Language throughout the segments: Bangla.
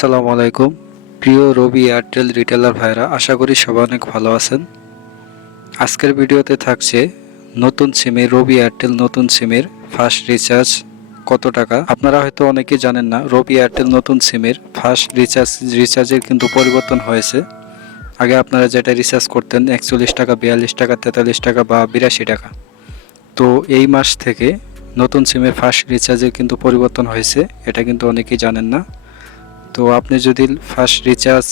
আসসালামু আলাইকুম। প্রিয় রবি এয়ারটেল রিটেলার ভাইরা, আশা করি সবাই অনেক ভালো আছেন। আজকের ভিডিওতে থাকছে নতুন সিমের, রবি এয়ারটেল নতুন সিমের ফার্স্ট রিচার্জ কত টাকা? আপনারা হয়তো অনেকে জানেন না, রবি এয়ারটেল নতুন সিমের ফার্স্ট রিচার্জ রিচার্জের কিন্তু পরিবর্তন হয়েছে। আগে আপনারা যেটা রিচার্জ করতেন একচল্লিশ টাকা, বিয়াল্লিশ টাকা, তেতাল্লিশ টাকা বা বিরাশি টাকা। তো এই মাস থেকে নতুন সিমের ফার্স্ট রিচার্জের কিন্তু পরিবর্তন হয়েছে, এটা কিন্তু অনেকেই জানেন না। তো আপনি যদি ফার্স্ট রিচার্জ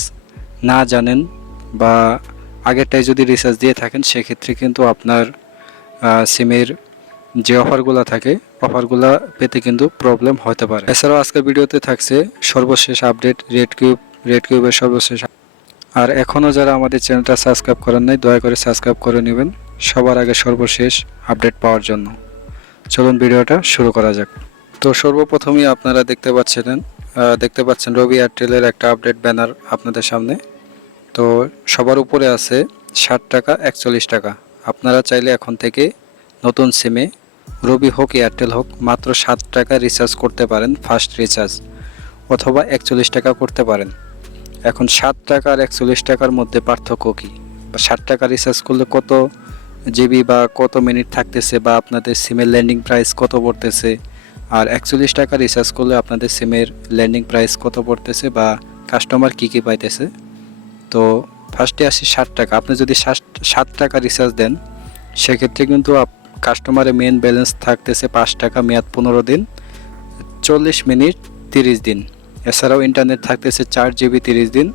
না জানেন বা আগেরটাই যদি রিচার্জ দিয়ে থাকেন, সেক্ষেত্রে কিন্তু আপনার সিমের যে অফারগুলো থাকে অফারগুলো পেতে কিন্তু প্রবলেম হতে পারে। এছাড়াও আজকের ভিডিওতে থাকছে সর্বশেষ আপডেট রেড কিউব রেড কিউবের সর্বশেষ আর এখনও যারা আমাদের চ্যানেলটা সাবস্ক্রাইব করেন নাই, দয়া করে সাবস্ক্রাইব করে নেবেন। সবার আগে সর্বশেষ আপডেট পাওয়ার জন্য। চলুন ভিডিওটা শুরু করা যাক। তো সর্বপ্রথমেই আপনারা দেখতে পাচ্ছিলেন দেখতে পাচ্ছেন রবি এয়ারটেলের একটা আপডেট ব্যানার আপনাদের সামনে। তো সবার উপরে আছে ষাট টাকা, একচল্লিশ টাকা। আপনারা চাইলে এখন থেকে নতুন সিমে রবি হোক, এয়ারটেল হোক, মাত্র সাত টাকা রিচার্জ করতে পারেন ফার্স্ট রিচার্জ অথবা একচল্লিশ টাকা করতে পারেন। এখন সাত টাকা আর একচল্লিশ টাকার মধ্যে পার্থক্য কী? বা ষাট টাকা রিচার্জ করলে কত জিবি বা কত মিনিট থাকতেছে বা আপনাদের সিমের ল্যান্ডিং প্রাইস কত পড়তেছে? আর একচল্লিশ টাকা রিচার্জ করলে আপনাদের সিমের ল্যান্ডিং প্রাইস কত পড়তেছে বা কাস্টমার কী কী পাইতেছে? তো ফার্স্টে আসি ষাট টাকা। আপনি যদি ষাট ষাট টাকা রিচার্জ দেন, সেক্ষেত্রে কিন্তু কাস্টমারের মেন ব্যালেন্স থাকতেছে পাঁচ টাকা মেয়াদ পনেরো দিন, চল্লিশ মিনিট তিরিশ দিন। এছাড়াও ইন্টারনেট থাকতেছে চার জিবি তিরিশ দিন,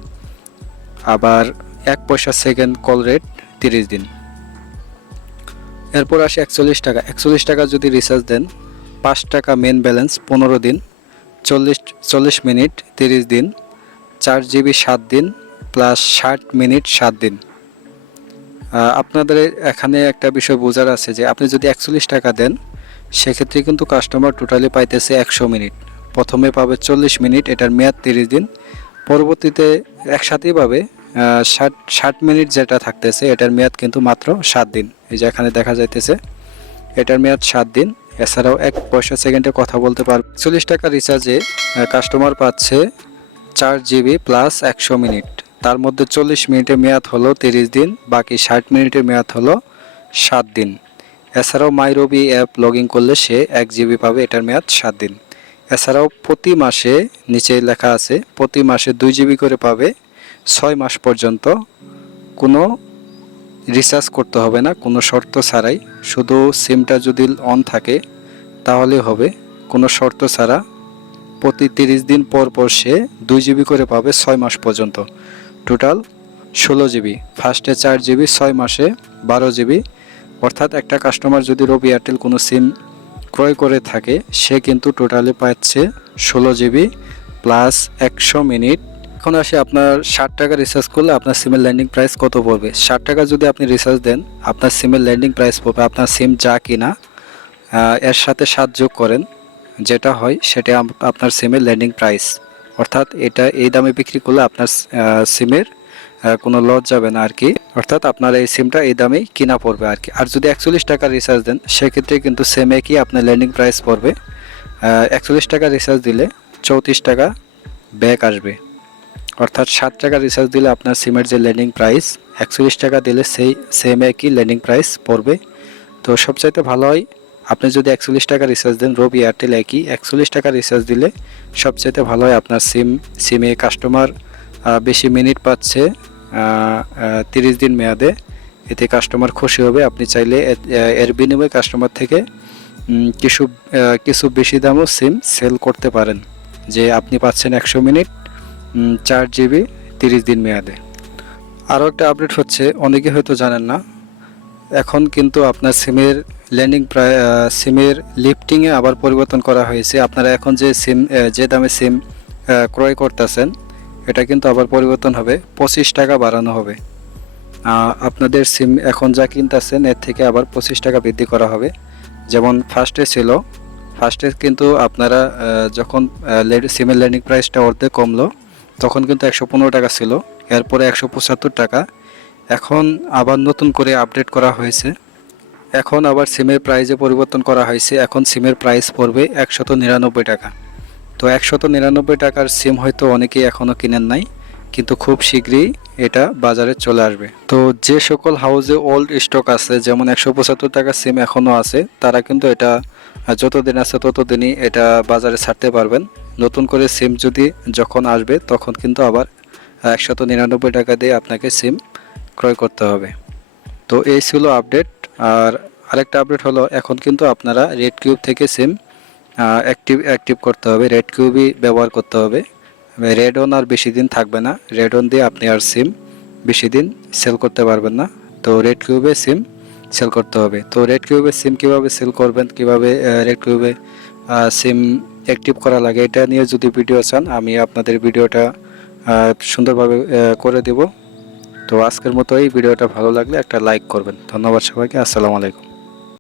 আবার এক পয়সা সেকেন্ড কল রেট তিরিশ দিন। এরপর আসে একচল্লিশ টাকা। একচল্লিশ টাকা যদি রিচার্জ দেন পাঁচ টাকা মেন ব্যালেন্স পনেরো দিন, চল্লিশ চল্লিশ মিনিট তিরিশ দিন, চার জিবি সাত দিন প্লাস ষাট মিনিট সাত দিন। আপনাদের এখানে একটা বিষয় বোঝার আছে যে আপনি যদি একচল্লিশ টাকা দেন, সেক্ষেত্রে কিন্তু কাস্টমার টোটালি পাইতেছে একশো মিনিট প্রথমে পাবে চল্লিশ মিনিট এটার মেয়াদ তিরিশ দিন। পরবর্তীতে একসাথেই পাবে ষাট ষাট মিনিট যেটা থাকতেছে, এটার মেয়াদ কিন্তু মাত্র সাত দিন। এই যে এখানে দেখা যাইতেছে, এটার মেয়াদ সাত দিন। এছাড়াও এক পয়সা সেকেন্ডে কথা বলতে পারবে। চল্লিশ টাকা রিচার্জে কাস্টমার পাচ্ছে চার জিবি প্লাস একশো মিনিট তার মধ্যে চল্লিশ মিনিটের মেয়াদ হলো তিরিশ দিন, বাকি ষাট মিনিটের মেয়াদ হলো সাত দিন। এছাড়াও মাইরবি অ্যাপ লগ করলে সে এক জিবি পাবে, এটার মেয়াদ সাত দিন। এছাড়াও প্রতি মাসে, নিচে লেখা আছে, প্রতি মাসে দুই জিবি করে পাবে। ছয় মাস পর্যন্ত কোনো রিচার্জ করতে হবে না, কোনো শর্ত ছাড়াই। শুধু সিমটা যদি অন থাকে, তাহলে হবে। কোনো শর্ত ছাড়া প্রতি তিরিশ দিন পর পর সে দুই জিবি করে পাবে ছয় মাস পর্যন্ত। টোটাল ষোলো জিবি ফার্স্টে চার জিবি ছয় মাসে বারো জিবি অর্থাৎ একটা কাস্টমার যদি রবি এয়ারটেল কোনো সিম ক্রয় করে থাকে, সে কিন্তু টোটালি পাচ্ছে ষোলো জিবি প্লাস একশো মিনিট এখন আসে আপনার ষাট টাকা রিচার্জ করলে আপনার সিমের ল্যান্ডিং প্রাইস কত পড়বে? ষাট টাকা যদি আপনি রিচার্জ দেন, আপনার সিমের ল্যান্ডিং প্রাইস পড়বে, আপনার সিম যা কিনা এর সাথে সাত যোগ করেন, যেটা হয় সেটা আপনার সিমের ল্যান্ডিং প্রাইস অর্থাৎ এটা এই দামে বিক্রি করলে আপনার সিমের কোনো লস যাবে না আর কি অর্থাৎ আপনার এই সিমটা এই দামেই কিনা পড়বে আর কি আর যদি একচল্লিশ টাকা রিচার্জ দেন, সেক্ষেত্রে কিন্তু সেম একই আপনার ল্যান্ডিং প্রাইস পড়বে? একচল্লিশ টাকা রিচার্জ দিলে চৌত্রিশ টাকা ব্যাক আসবে। অর্থাৎ ষাট টাকা রিচার্জ দিলে আপনার সিমের যে ল্যান্ডিং প্রাইস একচল্লিশ টাকা দিলে সেই সেম একই ল্যান্ডিং প্রাইস পড়বে। তো সবচাইতে ভালো হয়, আপনি যদি একচল্লিশ টাকা রিচার্জ দেন রবি এয়ারটেল একই, একচল্লিশ টাকা রিচার্জ দিলে সবচাইতে ভালো হয় আপনার সিম সিমে কাস্টমার বেশি মিনিট পাচ্ছে তিরিশ দিন মেয়াদে। এতে কাস্টমার খুশি হবে। আপনি চাইলে এর বিনিময়ে কাস্টমার থেকে কিছু কিছু বেশি দামও সিম সেল করতে পারেন। যে আপনি পাচ্ছেন একশো মিনিট চার জিবি, তিরিশ দিন মেয়াদে। আরও একটা আপডেট হচ্ছে, অনেকে হয়তো জানেন না। এখন কিন্তু আপনার সিমের ল্যান্ডিং প্রায় সিমের লিফটিংয়ে আবার পরিবর্তন করা হয়েছে। আপনারা এখন যে সিম যে দামে সিম ক্রয় করতেছেন, এটা কিন্তু আবার পরিবর্তন হবে। পঁচিশ টাকা বাড়ানো হবে। আপনাদের সিম এখন যা কিনতেছেন, এর থেকে আবার পঁচিশ টাকা বৃদ্ধি করা হবে। যেমন ফার্স্টে ছিল। ফার্স্টে কিন্তু আপনারা যখন সিমের ল্যান্ডিং প্রাইসটা অর্ধেক কমলো তখন কিন্তু একশো পনেরো টাকা ছিল। এরপরে একশো পঁচাত্তর টাকা। এখন আবার নতুন করে আপডেট করা হয়েছে। এখন আবার সিমের প্রাইজে পরিবর্তন করা হয়েছে। এখন সিমের প্রাইস পড়বে একশত নিরানব্বই টাকা। তো একশত নিরানব্বই টাকার সিম হয়তো অনেকেই এখনও কিনেন নাই, কিন্তু খুব শীঘ্রই এটা বাজারে চলে আসবে। তো যে সকল হাউসে ওল্ড স্টক আছে, যেমন একশো পঁচাত্তর টাকার সিম এখনও আছে, তারা কিন্তু এটা, যতদিন আছে ততদিনই এটা বাজারে ছাড়তে পারবেন। নতুন করে সিম যদি যখন আসবে, তখন কিন্তু আবার একশত নিরানব্বই টাকা দিয়ে আপনাকে সিম ক্রয় করতে হবে। তো এই ছিল আপডেট আর আরেকটা আপডেট হলো, এখন কিন্তু আপনারা রেড কিউব থেকে সিম অ্যাক্টিভ অ্যাক্টিভ করতে হবে। রেড কিউবই ব্যবহার করতে হবে। রেড অন আর বেশি দিন থাকবে না। রেড অন দিয়ে আপনি আর সিম বেশি দিন সেল করতে পারবেন না। তো রেড কিউবে সিম সেল করতে হবে। তো রেড কিউবে সিম কীভাবে সেল করবেন, কীভাবে রেড কিউবে সিম অ্যাক্টিভ করা লাগে, এটা নিয়ে যদি ভিডিও চান, আমি আপনাদের ভিডিওটা সুন্দরভাবে করে দেব। তো আজকের মতো এই ভিডিওটা ভালো লাগলে একটা লাইক করবেন। ধন্যবাদ সবাইকে, আসসালামু আলাইকুম।